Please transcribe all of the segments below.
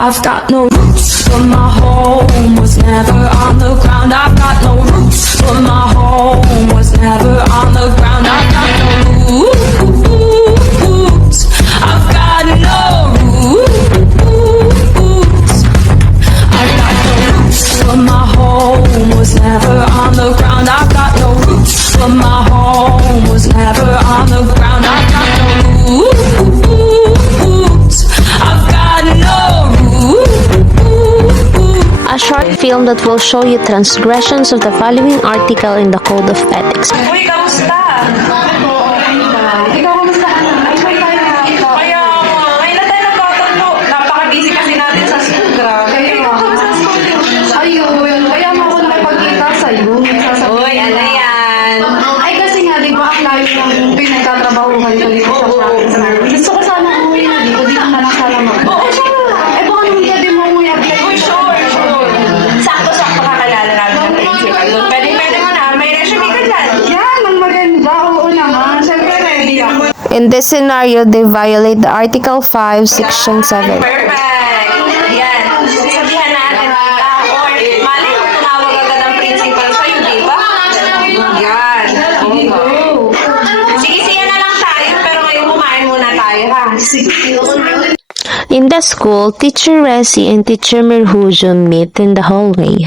I've got no roots, but my home was never on the ground. I've got no roots, but my home was never on the ground. I've got no roots. I've got no roots. I've got no roots, but my home was never on the ground. I've got no roots, but my home was never on the ground. I've got no roots. I've got no roots. A short film that will show you transgressions of the following article in the Code of Ethics. Uy, kamusta? Ikaw, kamusta ka na? Kaya, ngayon na tayo nagkatagpo. Napaka-busy kasi natin sa school. Grabe. Ayun, kaya nga ako nakipagkita sa'yo. Uy, ano yan? Ay, kasi nga, di ba, ang layo ng pinagtatrabahuhan ko dito sa province. Gusto ko sana umuwi na dito na lang sana mag- Oo, sure. Eh, baka naman pwede mo umuwi apply. Uy, sure. Sakto-sakto kakalala namin ng principal. Pwede mo na. May resume ka dyan. Yan, ang maganda. Oo naman. Siyempre, ready ako. In this scenario, they violate the Article 5, Section 7. Perfect. Yan. Sabihan natin, or mali kung tumawag agad ang principal sa'yo, di ba? Yan. Oo. Sige, siya na lang tayo, pero ngayon kumain muna tayo, ha? Sige. In the school, Teacher Resi and Teacher Merhujo meet in the hallway.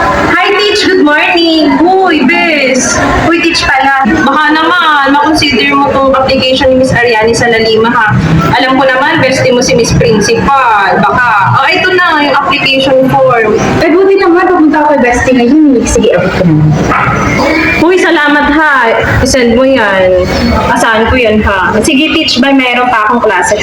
Hi, Teach! Good morning! Uy, Bes! Uy, Teach pala. Baka naman, makonsider mo tong application ni Miss Ariani sa Lalima, ha? Alam ko naman, bestie mo si Miss Principal. Baka, ito na, yung application form. Eh, buti naman, pupunta ako kay Bestie ngayon. Sige, abot ko naman. Uy, salamat ha. I-send mo yan. Asahan ko yan ha. Sige, Teach, bye. Meron pa akong klase.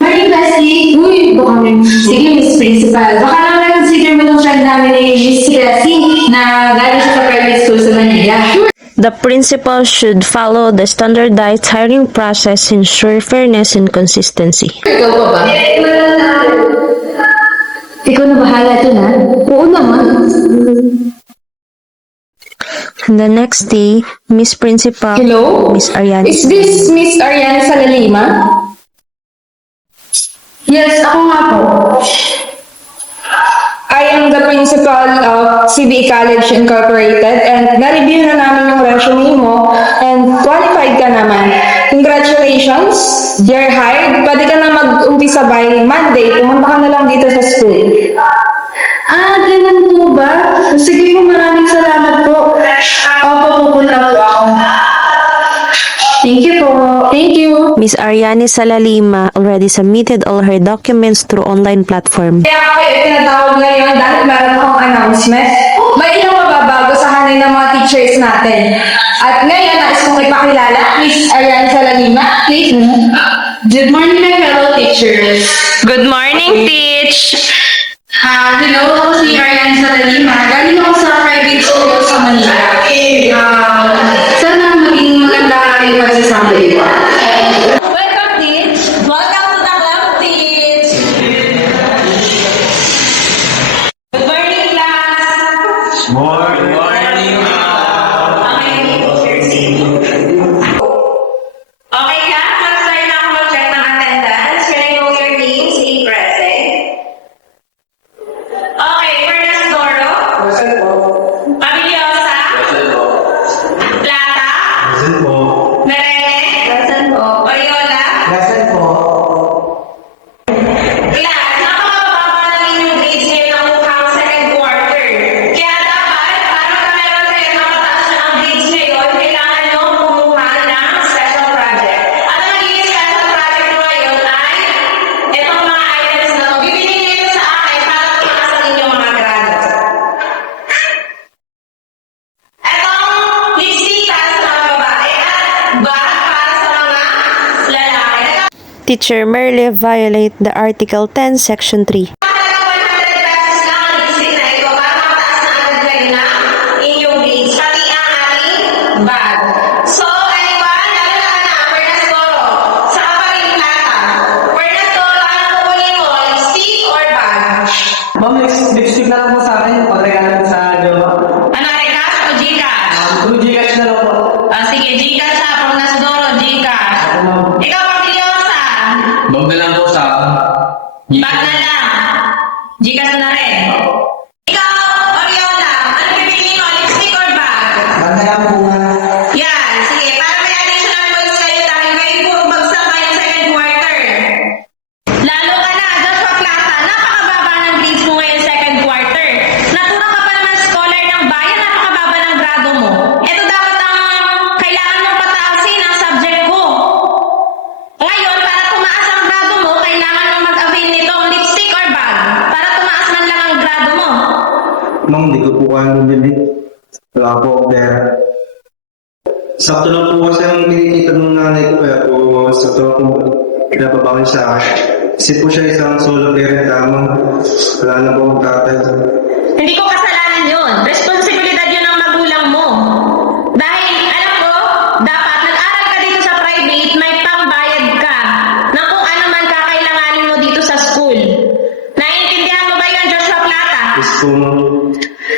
Morning, Bestie. Uy, baka may... Sige, Miss Principal. Baka naman consider mo nung friend namin ni Miss Resi na galing siya sa private school sa Manila. The principal should follow the standardized hiring process, ensure fairness and consistency. Ikaw pa ba? Ikaw na bahala dun, ha? Oo naman. The next day, Miss Principal, Hello? Miss Ariani. Is this Miss Ariane Salalima? Yes, ako nga po. I am the principal of CBE College Incorporated and na-review na namin yung resume mo and qualified ka naman. Congratulations! You're hired. Pwede ka na mag-umpisa by Monday. Pumunta ka na lang dito sa school. Ah, ganun po ba? Sige po, maraming salamat po. Opo, pupunta po ako. Thank you po. Thank you. Miss Ariani Salalima already submitted all her documents through online platform. Kaya ako kayo tinatawag ngayon dahil meron akong announcement. May ilang mababago sa hanay ng mga teachers natin. At ngayon, nais kong ipakilala, Miss Ariane Salalima. Please. Good morning, my fellow teachers. Good morning, Teach! Hello, ako si Ariane Salalima. Galing ako sa private school sa Manila. Sana maging maganda kayo magsasama dito. Welcome, Teach! Welcome to the club, Teach! Good morning, class! Morning. Okay, class. Mag-start na ako mag-check ng attendance. Can I know your names in present? Okay, Fernas Doro. Pabiliosa. Plata. Merene. Oriola. Class, napakababa ng inyong grades ngayon ng mukhang second quarter. Kaya dapat, para meron kayo nakataas na ang grades ngayon, kailangan nyo kumuha ng special project. At ang magiging special project nyo ngayon ay itong mga items na ito. Bibigyan nyo ito sa akin para tumaas ang inyong mga grado. Itong lipstick para sa mga babae at bag para sa mga lalaki. Teacher Merle violate the Article 10, Section 3. So, anyone, lalo na Fernas Doro, saka pa rin Plata. Fernas Doro, Bag na lang. Gcash na rin. Ikaw, Oriola, ano pipili mo? Lipstick or bag? Bag na lang po nga. Yan, sige. Para may additional points kayo dahil kayo puro bagsak kayo second quarter. Lalo ka na, Joshua Plata, napakababa ng grades mo ngayon second quarter. Natura ka pa naman scholar ng bayan, napakababa ng grado mo. Ito dapat ang kailangan mong pataasin ang subject ko. Ngayon, para tumaas ang grado mo, kailangan mong mag-avail nitong lipstick or bag para tumaas man lang ang grado mo. Ma'am, hindi ko po kaya bumili. Wala po ako pera. Sakto lang po kasi ang kinikita ng nanay ko kaya po sakto lang po pinapabakit sa akin. Kasi po siya isang solo parent lamang. Wala na po akong tatay. Hindi ko kasalanan yun. Responsibilidad yun ng magulang mo. Dahil, alam ko, dapat nag-aral ka dito sa private, may pangbayad ka ng kung ano man kakailanganin mo dito sa school. Naiintindihan mo ba yun, Joshua Plata? Yes po, ma'am.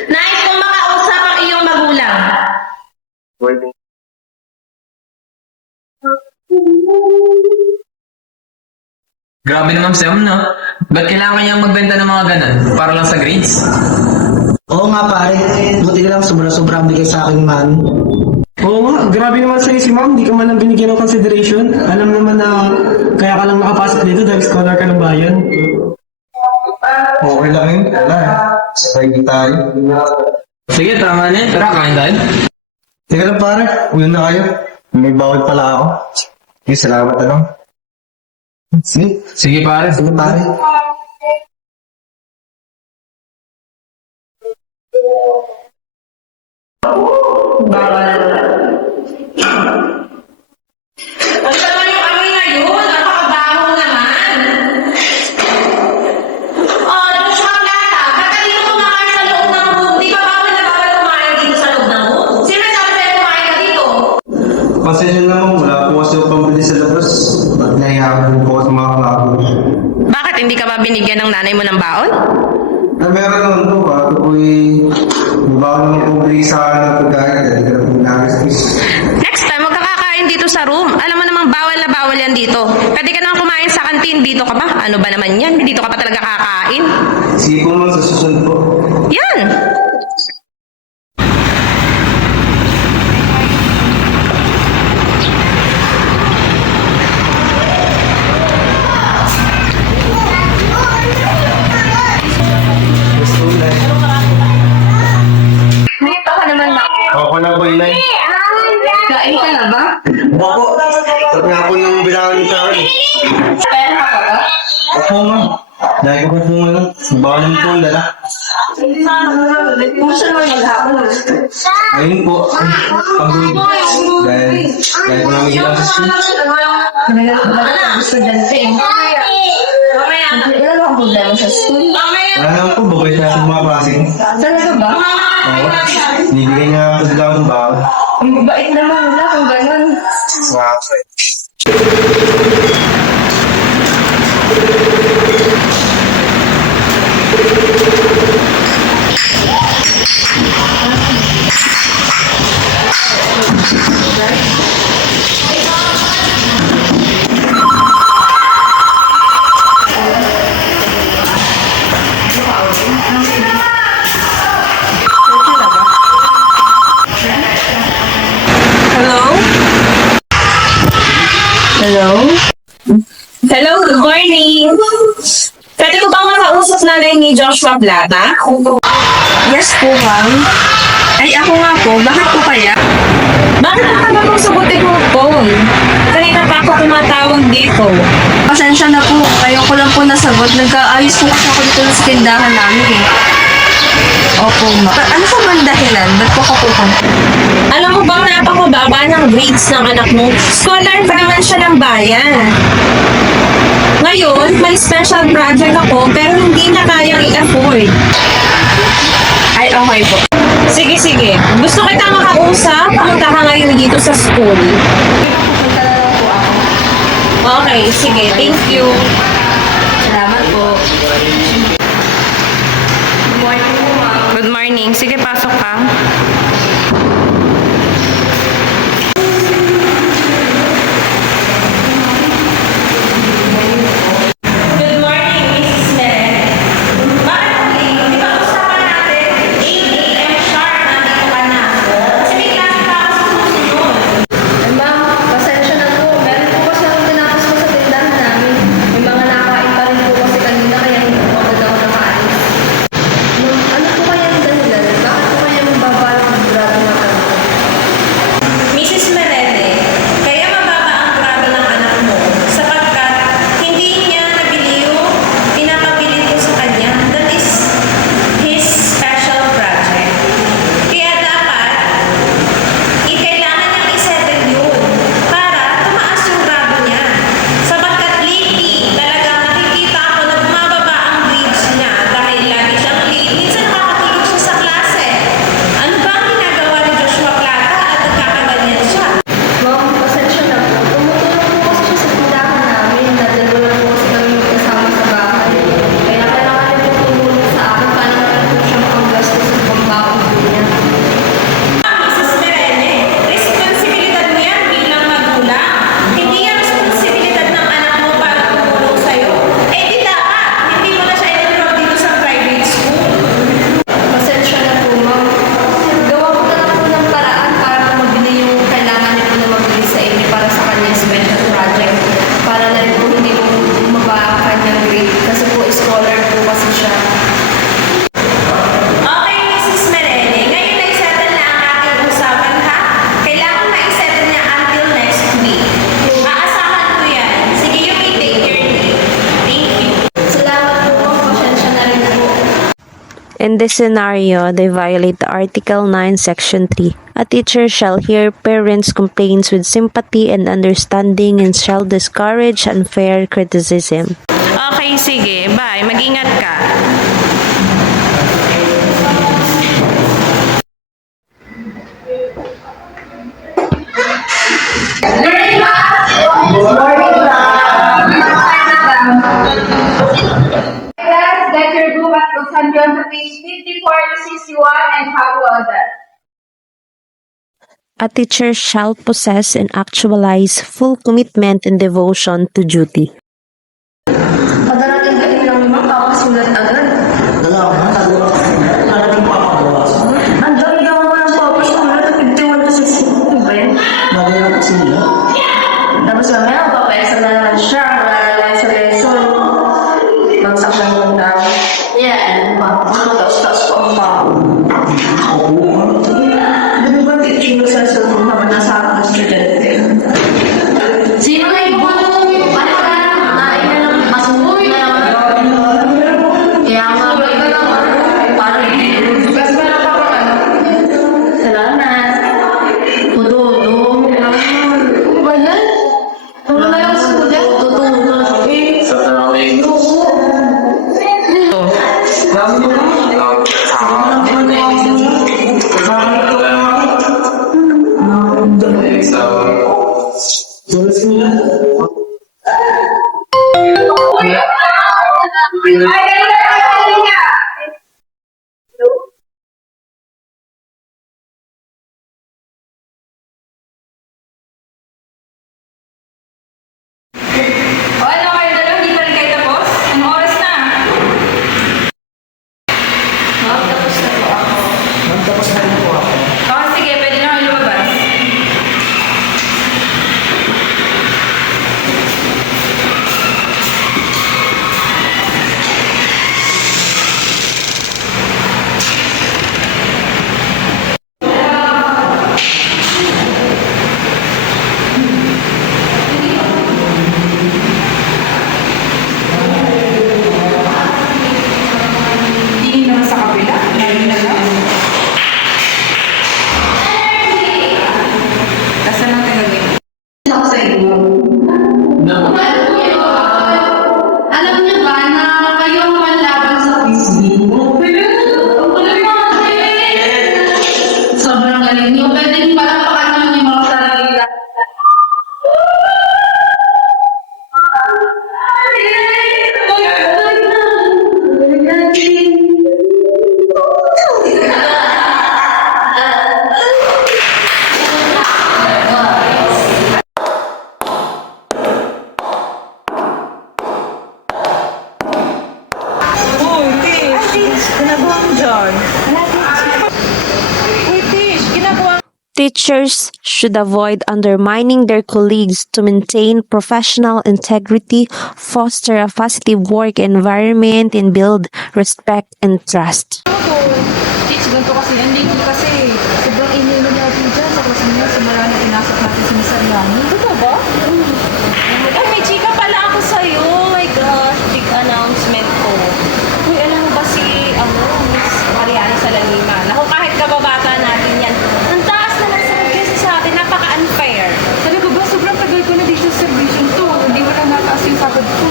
Nais kong makausap ang iyong magulang. Grabe naman si Ma'am, no? Ba't kailangan niyang magbenta ng mga ganon? Para lang sa grades? Oo nga pare, buti na lang sobra-sobra ang bigay sa akin man. Oo nga, grabe naman sa'yo si ma'am, di ka man lang binigyan ng consideration. Alam naman na kaya ka lang nakapasok dito dahil scholar ka ng bayan. Okay lang yun. Wala eh. Sabay di tayo. Sige, tama na yun. Tara, kain tayo. Teka lang pare, uwi na kayo. May bawal pala ako. Okay, salamat na lang. Sige. Sige, pare. Sige pare. Ano naman yung amoy na yun? Napakabaho naman. Oh, Joshua Plata, ba't ka dito kumakain sa loob ng room? Di ba bawal na bawal kumain dito sa loob ng room? Sino sabi sa'yo kumain ka dito? Pasensya naman, wala po kasi ako pambili sa labas. Ba't nahihagan po sa mga kamako? Bakit hindi ka ba binigyan ng nanay mo ng baon? Na meron naman po, ako po'y bago naman po bili sa akin ng pagkain. Hindi ka na po nakasis. Next time, huwag ka kakain dito sa room. Alam mo namang bawal na bawal yan dito. Pwede ka naman kumain sa kantin. Dito ka ba? Ano ba naman yan? Dito ka pa talaga kakain? Sige po ma'am, sa susunod po. Yan! Dito ka naman na. Ako na po, inay. Kain ka na ba? Opo. Sabi nga po yung bilangan niyo sa akin. Pera ka ba? Opo ma'am. Dahil ko po nga, bawalan po ang dala. Kung saan mo maghapon? Ayun po. Pagod. Dahil ko namin hilang sa school. Estudyante. Wala ba akong problema sa school? Wala naman po, babay sa ating mga klase. Talaga ba? Oo. Nibigay niya po sila akong baon. Ang bait naman nila kung ganun. Wow. Hello, good morning. Pwede ko bang makausap nanay ni Joshua Plata? Yes po, ma'am. Ay, ako nga po. Bakit po kaya? Bakit ka ba kung sagutin mo phone? Kanina pa ako tumatawag dito. Pasensya na po. Ngayon ko lang po nasagot. Nagkaayos po kasi ako dito sa tindahan namin eh. Opo, ma'am. Ano po ba ang dahilan? Ba't po ka pupunta? Alam mo bang napakababa ng grades ng anak mo? Scholar pa naman siya ng bayan. Ngayon, may special project ako pero hindi na kayang i-afford. Ay, okay po. Sige, sige. Gusto kita makausap. Pumunta ka ngayon dito sa school. Pupunta na lang po ako. Okay, sige. Thank you. Salamat po. Good morning. Sige, pasok ka. Good morning, Miss In this scenario, they violate Article 9, Section 3. A teacher shall hear parents' complaints with sympathy and understanding and shall discourage unfair criticism. Okay, sige. Bye. Mag-ingat ka. Class, get your book at Usanjon to page 54 to 61 and how to order. A teacher shall possess and actualize full commitment and devotion to duty. Padarating galing lang naman, papasulat agad. Dalawa na, narating pa ako gawa. Ang dami naman mo ng papasulat at 51 to 61, ba yan? Nagawa ko sila. Tapos mamaya, magpapa-extra na naman siya, wala na lang sa lesson. Bagsak lang yung dami. Yeah, tapos po ang pao. Ano ba teaching mo sa school naman nasa akin ng student? Sino na yung ano ka nain na ng masunoy na kaya nga ba ito naman parang gas ba na pa ano? Salamat. Tudo. Ano ba yan? Ano na yung student? Tudo. O ano kayo dalawa, hindi pa rin kayo tapos? Anong oras na? Tapos na po ako. Tapos na rin po ako. O sige, pwede na kayo lumabas. Tingin naman sa kabila. Lagi na lang. Kasi lang tagawin. Ako sa inyo. Alam niyo ba na kayo ang manlaban sa frisbee? Sobrang galing niyo. Pwede niyo palapakan niyo yung mga sarili na. Teachers should avoid undermining their colleagues to maintain professional integrity, foster a positive work environment, and build respect and trust. Teach, ganito kasi. Ang lady kasi. Sobrang inino natin dyan sa klase niya. Simula na inasok natin si Miss Ariani. Totoo ba? Ay, may chika pala ako sa'yo. Oh my gosh, big announcement ko. Uy, alam mo ba si, Miss Mariana Salalima? Naku, kahit kababata natin yan. Ang taas na lang sa kesa sa atin, napaka-unfair. Talaga ba? Sobrang tagal ko na dito sa Vision 2. Hindi mo lang nataas yung sagad ko.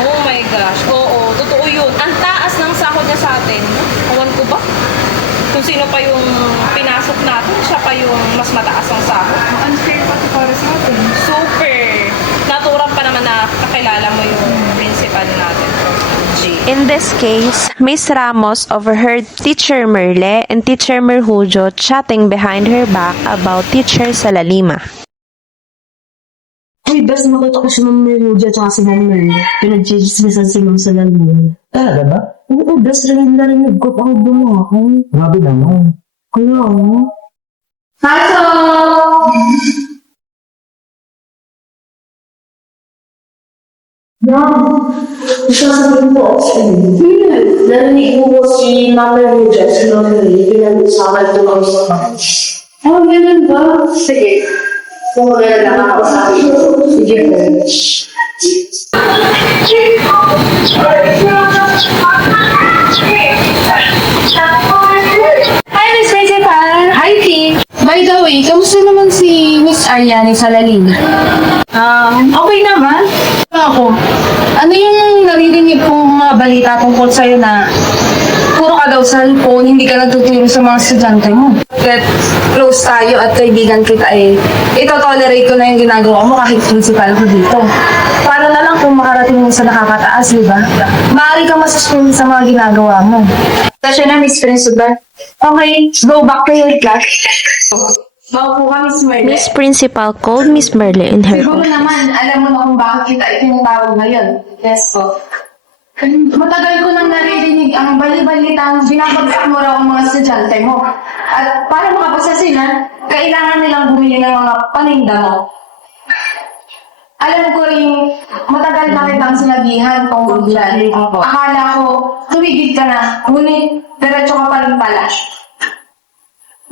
Oh my gosh, oo, totoo yun. Ang taas ng sahod niya sa atin. Awan ko ba? Kung sino pa yung pinasok natin, siya pa yung mas mataas ang sahod. Unfair pati para sa atin. Super! Naturang pa naman na kakilala mo yung principal natin. G. In this case, Miss Ramos overheard Teacher Merle and Teacher Merhujo chatting behind her back about Teacher Salalima. Ay, best nakita ko si Ma'am Merudia at si Ma'am Merle. Pinag-chismisan si Ma'am Salalima. Talaga ba? Oo, best rin narinig ko pang bumakon. Grabe naman. Kaya, Pasok! Ma'am, isasabihin po ako sa inyo. Narinig ko po si Ma'am Merudia at si Ma'am Merle. Pinag-usapan ko kami sa kanya. Oh, ganun ba? Sige. Kung wala lang ako sa akin. Sige po. Ariane Salalina. Okay naman. Ako, ano yung naririnig kong mga balita tungkol sa'yo na puro ka daw sa cellphone, hindi ka nagtuturo sa mga estudyante mo? That close tayo at kaibigan kita ito-tolerate ko na yung ginagawa mo kahit principal ko dito. Paano na lang kung makarating mo sa nakakataas, di ba? Maaari ka masuspend sa mga ginagawa mo. Kasi na, Miss Principal. Okay, go back to your class. Maupo ka, Miss Merle. Miss Principal called Miss Merle in her Siguro office. naman, alam mo na kung bakit kita itinatawag ngayon. Yes po. Matagal ko nang naririnig ang bali-balitang binabagsak mo raw ang mga estudyante mo. At para makapasa sila, kailangan nilang bumili ng mga paninda mo. Alam ko rin, matagal na kitang sinabihan tungkol dyan. Akala ko, tumigil ka na, ngunit diretso ka pa rin pala.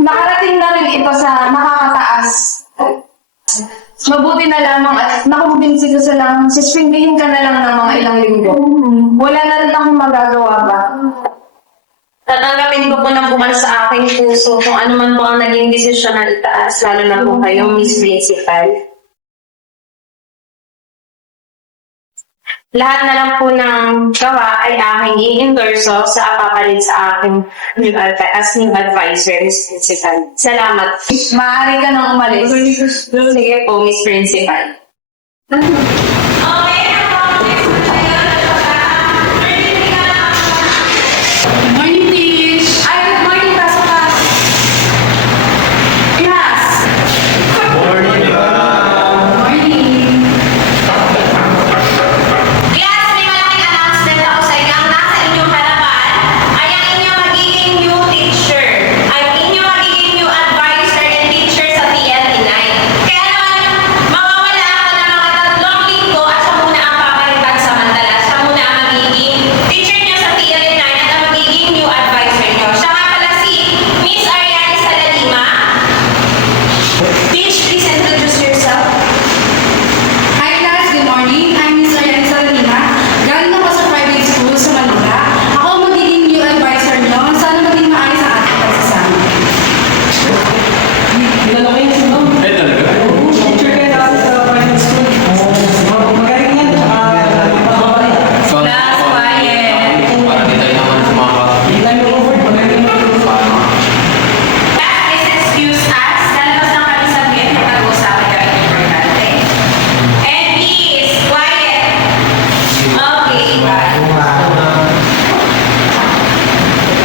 Nakarating na rin ito sa makakataas. Mabuti na lamang at nakumbinsi ko sa lang, suspindihin ka na lang ng mga ilang linggo. Wala na rin akong magagawa ba? Tatanggapin ko po na bukas sa aking puso kung ano man po ang naging desisyon na itaas, lalo na po kayong Miss Principal. Lahat na lang po ng gawa ay aking i-endorso sa papalit sa aking as new advisor, Miss Principal. Salamat. Maaari ka nang umalis. Sige po, Miss Principal. Morning, Tish! Ay, good morning, pasok ka! Class! Morning! Class, may malaking announcement ako sa inyo. Ang nasa inyong harapan ay ang inyong magiging new teacher. Ang inyong magiging new advisor and teacher sa TLE9. Kaya naman, mawawala ka ng mga 3 linggo at siya muna ang papalitan samantala. Siya muna ang magiging teacher niyo sa TLE9 at ang magiging new advisor niyo. Siya nga pala si Miss Ariane Salalima. Teach, please introduce yourself. Hi, class! Good morning! I'm Miss Ariane Salalina. Galing ako sa private school sa Manila. Ako ang magiging new advisor nyo. Sana maging maayos ang ating pagsasama. Eh, talaga? Teacher kayo natin sa private school. Magaling yan. Class, quiet. Para di tayo naman sumakot. Hindi tayo over. Magaling yan. Class, please excuse us. Lalabas lang kami sa gate. Nag-uusapan kami ng importante. And please, quiet. Okay, bye.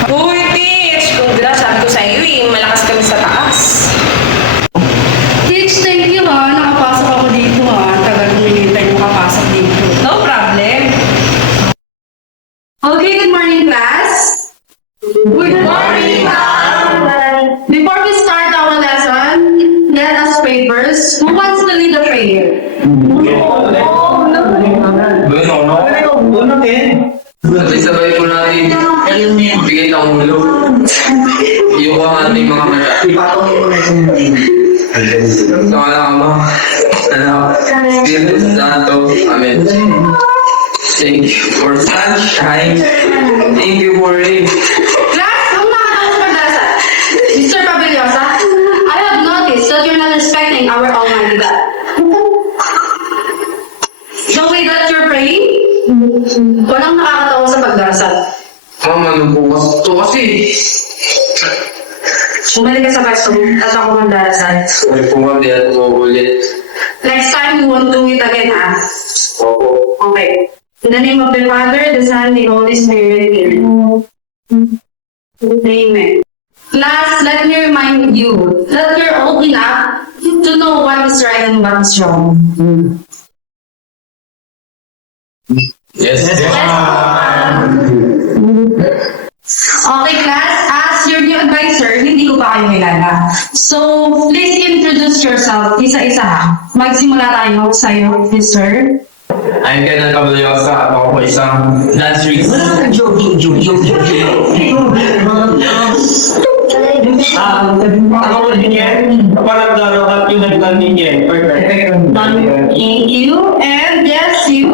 Uy, Teach! Congrats, sabi ko sa iyo malakas kami sa taas. Teach, thank you ha. Nakapasok ako dito ha. Tagal kong hinihintay makapasok dito. No problem. Okay, good morning, class. Good morning, ma'am. Before we start our lesson, let us pray first. Who wants to lead the prayer? Sabay-sabay po natin. Bigay ng ulo. Yung ating mga mata. Sa mga ama. Espiritu Santo. Amen. Thank you for sunshine. Thank you for rain. Class, kung nakatapos pagdasal. Mr. Pabiliosa, I have noticed that you're not respecting our Almighty God. The way that you're praying, walang nakakatawa sa pagdasal. Mama, ano po ito kasi? Bumalik ka sa baso at ako magdarasal. Sorry po ma'am, di ako ulit. Next time, we won't do it again, ha? Opo. Okay. In the name of the Father, the Son, and the Holy Spirit, Amen. Class, let me remind you that you're old enough to know what is right and what is wrong. Yes. Okay, class, as your new advisor, hindi ko pa kayo kilala. So, please introduce yourself isa-isa ha. Magsimula tayo sa'yo, Mr. I'm Kenan Caballosa at ako po isang dance risk. Ako po din yan. Parang daragat yung nagtan din yan. Perfect. Thank you. And yes, you.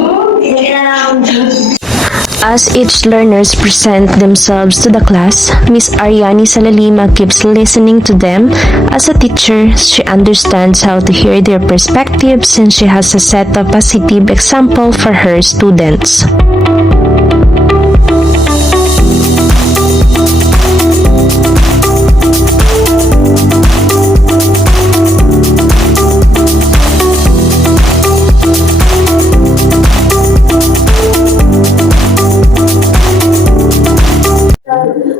As each learners present themselves to the class, Miss Ariani Salalima keeps listening to them. As a teacher, she understands how to hear their perspectives and she has a set of positive example for her students.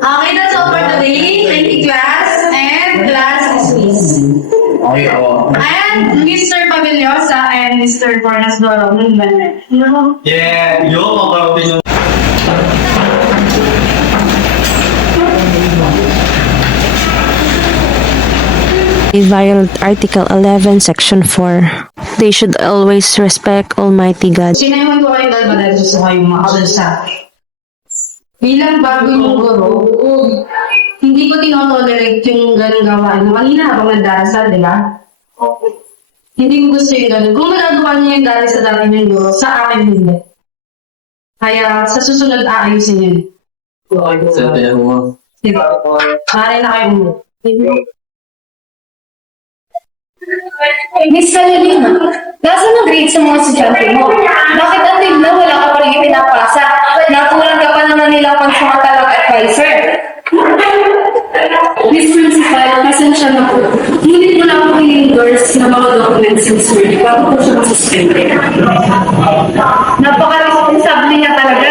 Okay, that's all for today. Thank you, class. And class is Okay, ako. And Mr. Pavillosa and Mr. Fornas Doro. Yeah, yo, makaroon yung Violent Article 11, Section 4. They should always respect Almighty God. Sinayaman ko kayo dahil gusto kayong makakalsa. Bilang bagong guro, hindi ko tinotolerate yung ganun gawain. Kanina habang nagdarasal, di ba? Hindi ko gusto yung ganun. Kung magagawa niyo yung dati sa dati ng guro, sa akin hindi. Kaya sa susunod aayusin yun. Sa tayo mo. Diba? Pare na kayo mo. Miss Salilina, nasa ng grade sa mga estudyante mo? Bakit until na wala ka pa rin pinapasa? Natulang ka pa naman nilang pagsumatalak advisor. Miss Principal, pasensya na po. Hindi ko na po i-endorse na mga documents ng sir bago po siya masuspende. Napaka-responsable niya talaga.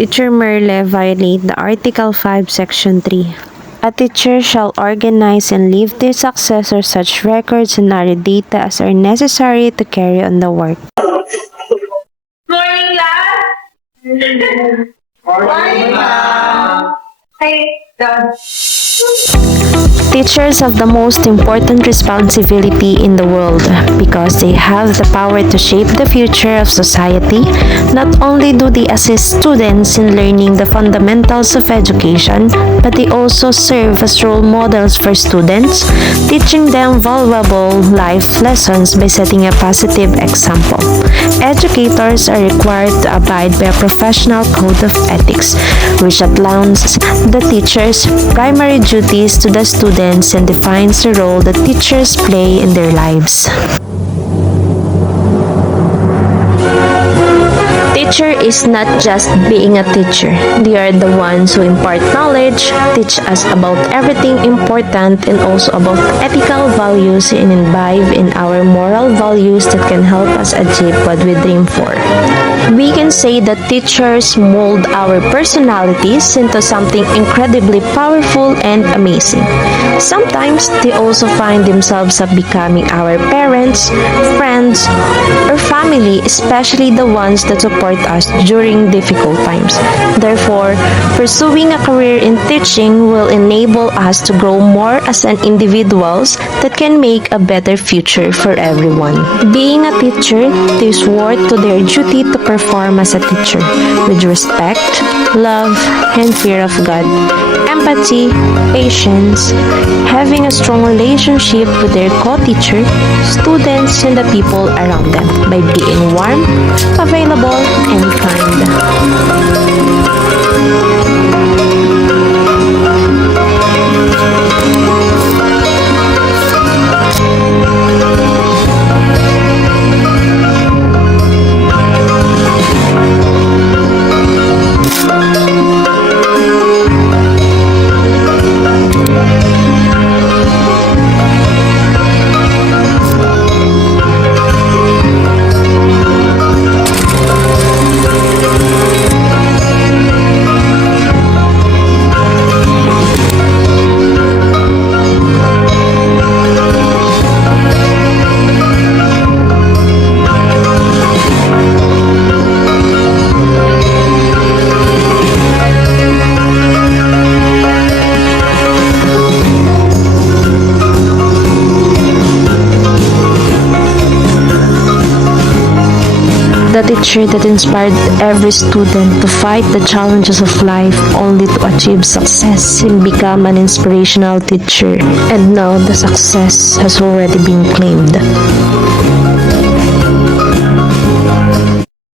Teacher Merle violate the Article 5, Section 3. A teacher shall organize and leave their successor such records and other data as are necessary to carry on the work. Morning, class! Morning, ma'am! Hey, God. Teachers have the most important responsibility in the world because they have the power to shape the future of society. Not only do they assist students in learning the fundamentals of education, but they also serve as role models for students, teaching them valuable life lessons by setting a positive example. Educators are required to abide by a professional code of ethics, which outlines the teacher's primary duties to the students and defines the role that teachers play in their lives. Teacher is not just being a teacher. They are the ones who impart knowledge, teach us about everything important, and also about ethical values and imbibe in our moral values that can help us achieve what we dream for. We can say that teachers mold our personalities into something incredibly powerful and amazing. Sometimes they also find themselves of becoming our parents, friends, or family, especially the ones that support us during difficult times. Therefore, pursuing a career in teaching will enable us to grow more as an individuals that can make a better future for everyone. Being a teacher, they swore to their duty to perform as a teacher with respect, love, and fear of God, empathy, patience, having a strong relationship with their co-teacher, students, and the people around them by being warm, available, and kind. The teacher that inspired every student to fight the challenges of life only to achieve success and become an inspirational teacher. And now the success has already been claimed.